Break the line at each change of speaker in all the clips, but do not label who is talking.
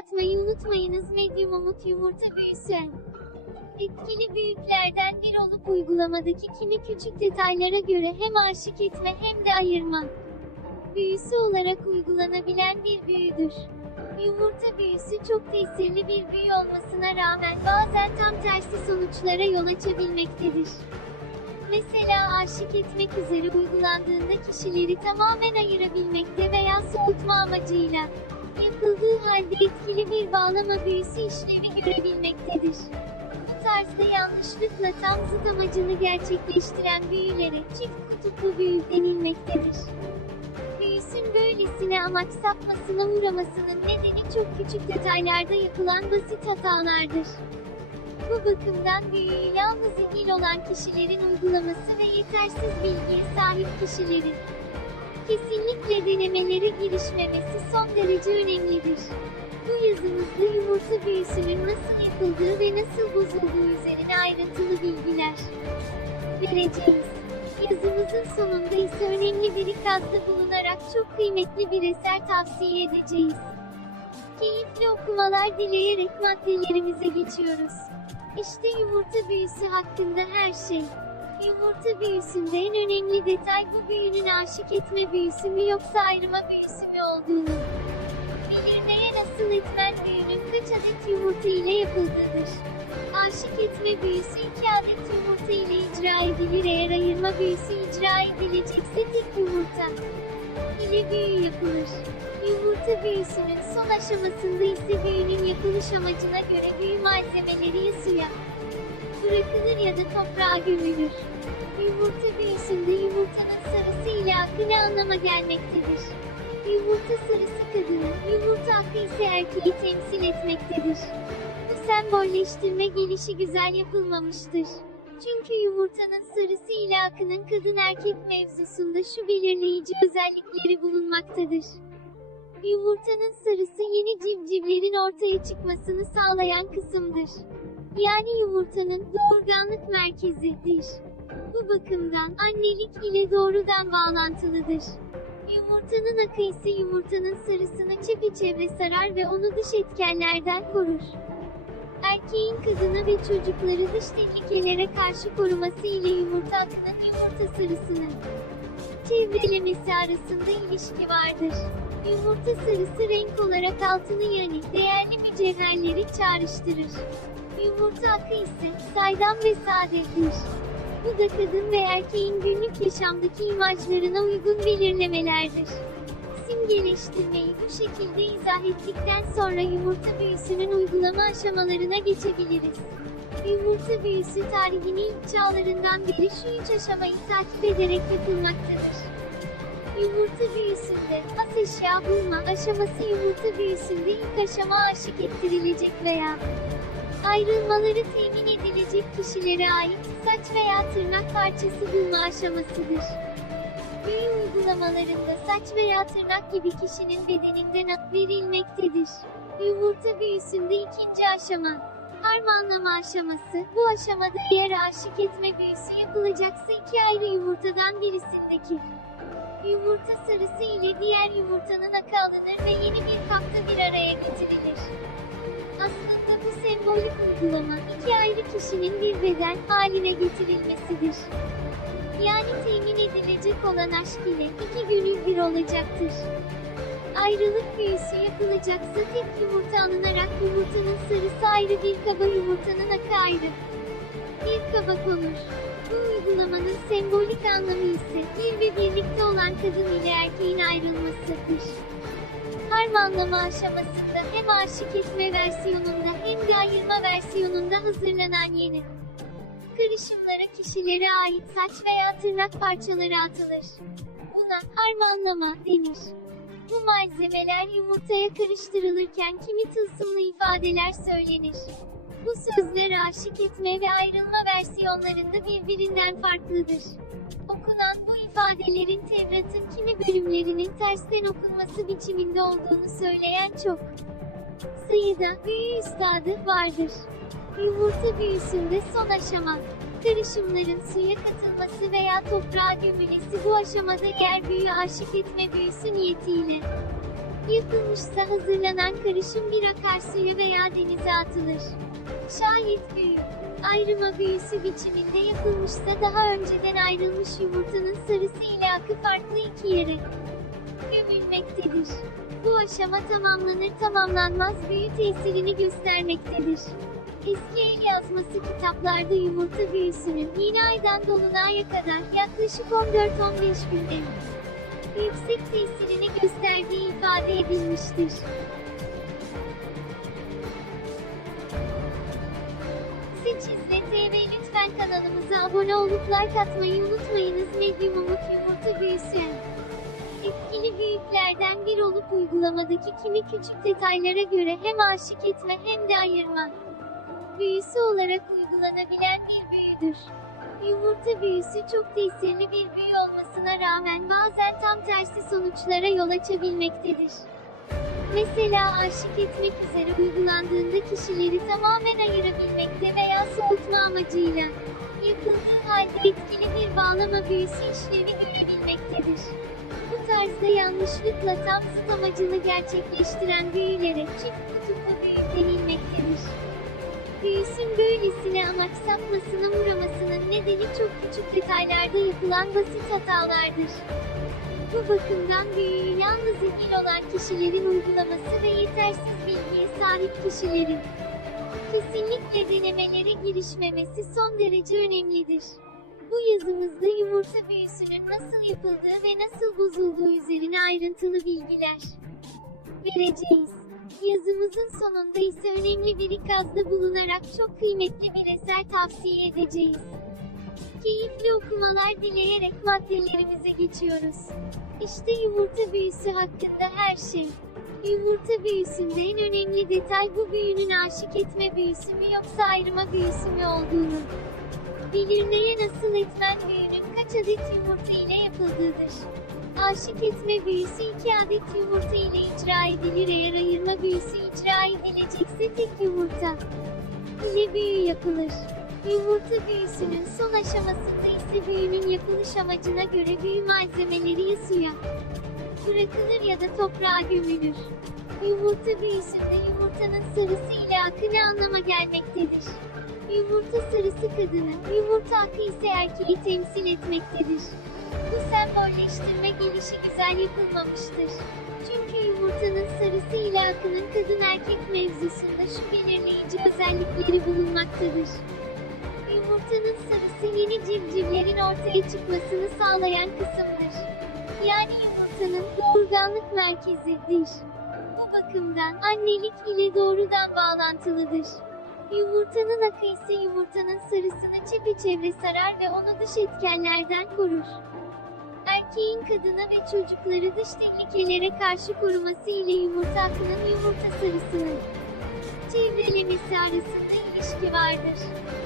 atmayı unutmayınız. Medyum Umut Yumurta Büyüsü. Etkili büyüklerden bir olup uygulamadaki kimi küçük detaylara göre hem aşık etme hem de ayırma büyüsü olarak uygulanabilen bir büyüdür. Yumurta büyüsü çok tesirli bir büyü olmasına rağmen bazen tam tersi sonuçlara yol açabilmektedir. Mesela aşık etmek üzere uygulandığında kişileri tamamen ayırabilmekte veya soğutma amacıyla yapıldığı halde etkili bir bağlama büyüsü işlevi görebilmektedir. Bu tarzda yanlışlıkla tam zıt amacını gerçekleştiren büyülere çift kutuplu büyü denilmektedir. Büyüsün böylesine amaç sapmasına uğramasının nedeni çok küçük detaylarda yapılan basit hatalardır. Bu bakımdan büyüyü yalnız ehil olan kişilerin uygulaması ve yetersiz bilgiye sahip kişilerin kesinlikle denemelere girişmemesi son derece önemlidir. Bu yazımızda yumurta büyüsünün nasıl yapıldığı ve nasıl bozulduğu üzerine ayrıntılı bilgiler vereceğiz. Yazımızın sonunda ise önemli bir ikazda bulunarak çok kıymetli bir eser tavsiye edeceğiz. Keyifli okumalar dileyerek maddelerimize geçiyoruz. İşte yumurta büyüsü hakkında her şey. Yumurta büyüsünde en önemli detay bu büyünün aşık etme büyüsü mü yoksa ayrıma büyüsü mü olduğunu. Belirleyen asıl etmen büyünün kaç adet yumurta ile yapıldığıdır. Aşık etme büyüsü iki adet yumurta ile icra edilir eğer ayırma büyüsü icra edilecekse tek yumurta ile büyü yapılır. Yumurta büyüsünün son aşamasında ise büyünün yapılış amacına göre büyü malzemeleri ya suya bırakılır ya da toprağa gömülür. Yumurta büyüsünde yumurtanın sarısı ile ne anlama gelmektedir. Yumurta sarısı kadını, yumurta akı ise erkeği temsil etmektedir. Bu sembolleştirme gelişi güzel yapılmamıştır. Çünkü yumurtanın sarısı ile akının kadın erkek mevzusunda şu belirleyici özellikleri bulunmaktadır. Yumurtanın sarısı yeni civcivlerin ortaya çıkmasını sağlayan kısımdır. Yani yumurtanın doğurganlık merkezidir. Bu bakımdan annelik ile doğrudan bağlantılıdır. Yumurtanın akı ise yumurtanın sarısını çepeçevre sarar ve onu dış etkenlerden korur. Erkeğin kadını ve çocukları dış tehlikelere karşı koruması ile yumurta akının yumurta sarısının çevrelemesi arasında ilişki vardır. Yumurta sarısı renk olarak altını yani değerli mücevherleri çağrıştırır. Yumurta akı ise saydam ve sadedir. Bu da kadın ve erkeğin günlük yaşamdaki imajlarına uygun belirlemelerdir. Simgeleştirmeyi bu şekilde izah ettikten sonra yumurta büyüsünün uygulama aşamalarına geçebiliriz. Yumurta büyüsü tarihinin ilk çağlarından beri şu üç aşamayı takip ederek yapılmaktadır. Yumurta büyüsünde has eşya bulma aşaması yumurta büyüsünde ilk aşama aşık ettirilecek veya ayrılmaları temin edilecek kişilere ait saç veya tırnak parçası bulma aşamasıdır. Büyü uygulamalarında saç veya tırnak gibi kişinin bedeninden at verilmektedir. Yumurta büyüsünde ikinci aşama. Harmanlama aşaması. Bu aşamada eğer aşık etme büyüsü yapılacaksa iki ayrı yumurtadan birisindeki yumurta sarısı ile diğer yumurtanın akı alınır ve yeni bir kapta bir araya getirilir. Aslında bu sembolik uygulama iki ayrı kişinin bir beden haline getirilmesidir. Yani temin edilecek olan aşk ile iki gönül bir olacaktır. Ayrılık büyüsü yapılacaksa tek yumurta alınarak yumurtanın sarısı ayrı bir kaba yumurtanın akı ayrı. Bir kaba konur. Bu uygulamanın sembolik anlamı ise bir ve birlikte olan kadın ile erkeğin ayrılmasıdır. Harmanlama aşamasında hem aşık etme versiyonunda hem de ayırma versiyonunda hazırlanan yeni karışımlara kişilere ait saç veya tırnak parçaları atılır. Buna harmanlama denir. Bu malzemeler yumurtaya karıştırılırken kimi tılsımlı ifadeler söylenir. Bu sözler aşık etme ve ayrılma versiyonlarında birbirinden farklıdır. Okunan bu ifadelerin Tevrat'ın kimi bölümlerinin tersten okunması biçiminde olduğunu söyleyen çok sayıda büyü üstadı vardır. Yumurta büyüsünde son aşama. Karışımların suya katılması veya toprağa gömülesi bu aşamada yer büyü aşık etme büyüsü niyetiyle Yapılmışsa hazırlanan karışım bir akarsuya veya denize atılır. Şayet büyü, ayrıma büyüsü biçiminde yapılmışsa daha önceden ayrılmış yumurtanın sarısı ile akı farklı iki yere gömülmektedir. Bu aşama tamamlanır tamamlanmaz büyü tesirini göstermektedir. Eski el yazması kitaplarda yumurta büyüsünün yeni aydan dolunaya kadar yaklaşık 14-15 günde yüksek tesirini gösterdiği ifade edilmiştir. Seçizle TV lütfen kanalımıza abone olup like atmayı unutmayınız. Medyum Umut Yumurta Büyüsü. Etkili büyüklerden bir olup uygulamadaki kimi küçük detaylara göre hem aşık etme hem de ayırma büyüsü olarak uygulanabilen bir büyüdür. Yumurta büyüsü çok tesirli bir büyü olmasına rağmen bazen tam tersi sonuçlara yol açabilmektedir. Mesela aşık etmek üzere uygulandığında kişileri tamamen ayırabilmekte veya soğutma amacıyla yapıldığı halde etkili bir bağlama büyüsü işlevi görebilmektedir. Bu tarzda yanlışlıkla tam zıt amacını gerçekleştiren büyülere çift kutuplu büyü denilmektedir. Büyüsün böylesine amaç sapmasına uğramasının nedeni çok küçük detaylarda yapılan basit hatalardır. Bu bakımdan büyüyü yalnız ehil olan kişilerin uygulaması ve yetersiz bilgiye sahip kişilerin kesinlikle denemelere girişmemesi son derece önemlidir. Bu yazımızda yumurta büyüsünün nasıl yapıldığı ve nasıl bozulduğu üzerine ayrıntılı bilgiler vereceğiz. Yazımızın sonunda ise önemli bir ikazda bulunarak çok kıymetli bir eser tavsiye edeceğiz. Keyifli okumalar dileyerek maddelerimize geçiyoruz. İşte yumurta büyüsü hakkında her şey. Yumurta büyüsünde en önemli detay bu büyünün aşık etme büyüsü mü yoksa ayrıma büyüsü mü olduğunu. Belirleye nasıl etmen büyünün kaç adet yumurta ile yapıldığıdır. Aşık etme büyüsü iki adet yumurta ile icra edilir eğer ayırma büyüsü icra edilecekse tek yumurta ile büyü yapılır. Yumurta büyüsünün son aşamasında ise büyünün yapılış amacına göre büyü malzemeleri ya suya bırakılır ya da toprağa gömülür. Yumurta büyüsünde yumurtanın sarısı ile akı ne anlama gelmektedir? Yumurta sarısı kadını, yumurta akı ise erkeği temsil etmektedir. Bu sembolleştirme gelişi güzel yapılmamıştır. Çünkü yumurtanın sarısı ile akının kadın erkek mevzusunda şu belirleyici özellikleri bulunmaktadır. Yumurtanın sarısı yeni civcivlerin ortaya çıkmasını sağlayan kısımdır. Yani yumurtanın doğurganlık merkezidir. Bu bakımdan annelik ile doğrudan bağlantılıdır. Yumurtanın akı ise yumurtanın sarısını çepeçevre sarar ve onu dış etkenlerden korur. Erkeğin kadına ve çocukları dış tehlikelere karşı koruması ile yumurta akının yumurta sarısının çevrelemesi arasında ilişki vardır.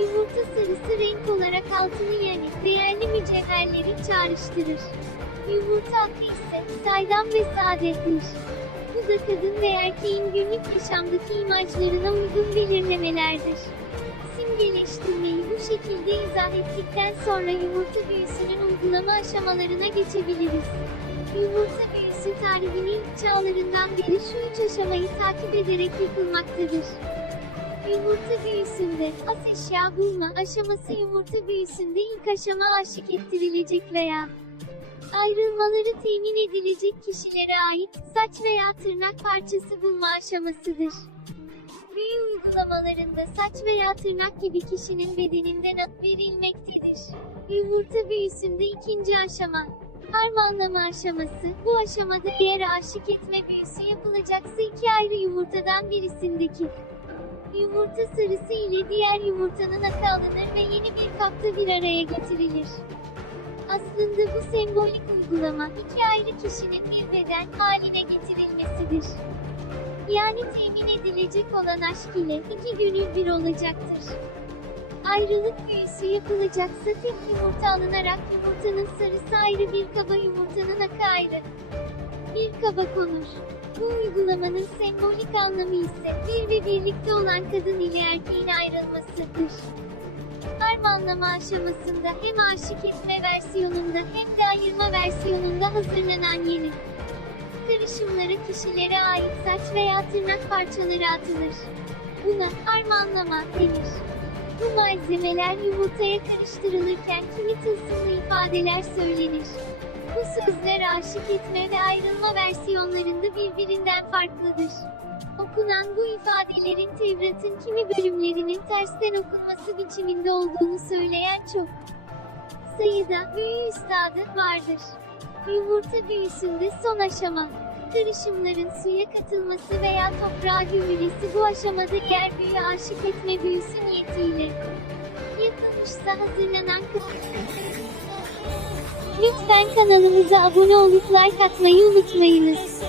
Yumurta sarısı renk olarak altını yani değerli mücevherleri çağrıştırır. Yumurta akı ise saydam ve saadettir. Bu da kadın ve erkeğin günlük yaşamdaki imajlarına uygun belirlemelerdir. Simgeleştirmeyi bu şekilde izah ettikten sonra yumurta büyüsünün uygulama aşamalarına geçebiliriz. Yumurta büyüsü tarihinin ilk çağlarından beri şu üç aşamayı takip ederek yapılmaktadır. Yumurta büyüsünde as eşya bulma aşaması yumurta büyüsünde ilk aşama aşık ettirilecek veya ayrılmaları temin edilecek kişilere ait saç veya tırnak parçası bulma aşamasıdır. Büyü uygulamalarında saç veya tırnak gibi kişinin bedeninden at verilmektedir. Yumurta büyüsünde ikinci aşama. Harmanlama aşaması. Bu aşamada eğer aşık etme büyüsü yapılacaksa iki ayrı yumurtadan birisindeki yumurta sarısı ile diğer yumurtanın akı alınır ve yeni bir kapta bir araya getirilir. Aslında bu sembolik uygulama iki ayrı kişinin bir beden haline getirilmesidir. Yani temin edilecek olan aşk ile iki gönül bir olacaktır. Ayrılık büyüsü yapılacaksa tek yumurta alınarak yumurtanın sarısı ayrı bir kaba yumurtanın akı ayrı bir kaba konur. Bu uygulamanın sembolik anlamı ise bir ve birlikte olan kadın ile erkeğin ayrılmasıdır. Harmanlama aşamasında hem aşık etme versiyonunda hem de ayırma versiyonunda hazırlanan yeni Karışımlara kişilere ait saç veya tırnak parçaları atılır. Buna harmanlama denir. Bu malzemeler yumurtaya karıştırılırken kimi tılsımlı ifadeler söylenir. Bu sözler aşık etme ve ayrılma versiyonlarında birbirinden farklıdır. Okunan bu ifadelerin Tevrat'ın kimi bölümlerinin tersten okunması biçiminde olduğunu söyleyen çok sayıda büyü üstadı vardır. Yumurta büyüsünde son aşama. Karışımların suya katılması veya toprağa gömülesi bu aşamada diğer büyüye aşık etme büyüsü niyetiyle yapılmışsa hazırlanan Lütfen kanalımıza abone olup like atmayı unutmayınız.